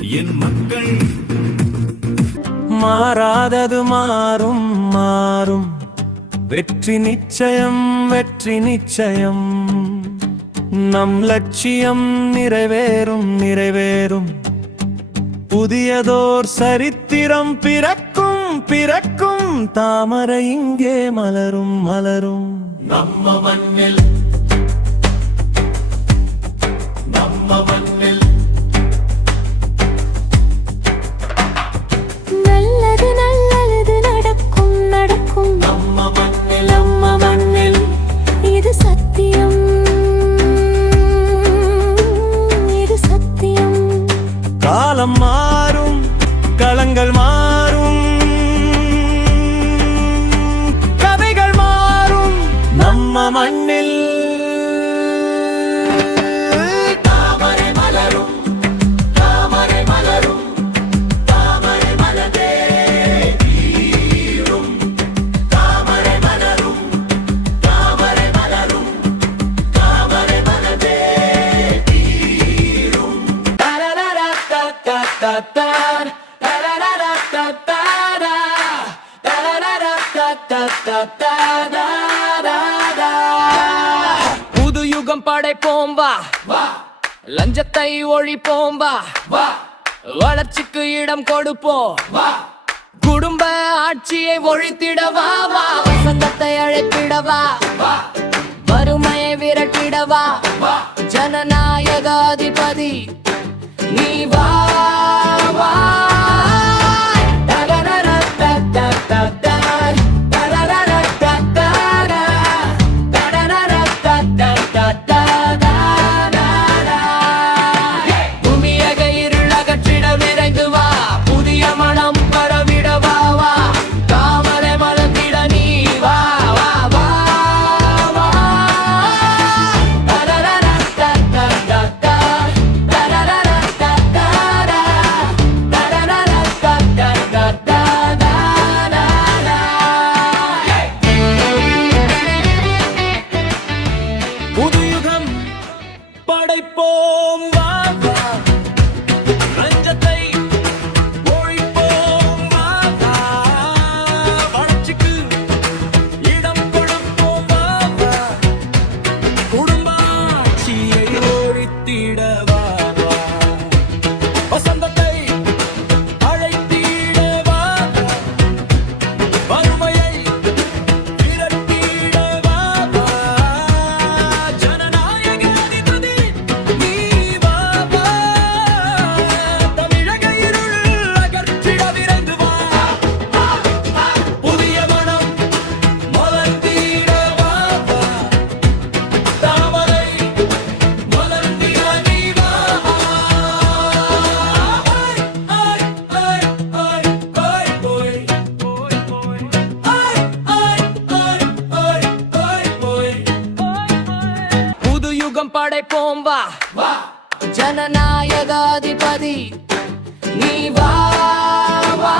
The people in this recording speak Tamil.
என் மக்கள். மாறாதது மாறும் மாறும். வெற்றி நிச்சயம் வெற்றி நிச்சயம். நம் லட்சியம் நிறைவேறும் நிறைவேறும். புதியதோர் சரித்திரம் பிறக்கும் பிறக்கும். தாமரை இங்கே மலரும் மலரும். நம்ம மண்ணில் நம்ம மண்ணில். காலம் புது யுகம் படைப்போம் வா. லஞ்சத்தை ஒழிப்போம் வா. வளர்ச்சிக்கு இடம் கொடுப்போம். குடும்ப ஆட்சியை ஒழித்திடவா வா வசந்தத்தை அழைத்திடவா வறுமையை விரட்டிடவா ஜனநாயக அதிபதி நீ வா. படைப்போம் வா படைப்போம் வா வா ஜனநாயக அதிபதி நீ வா வா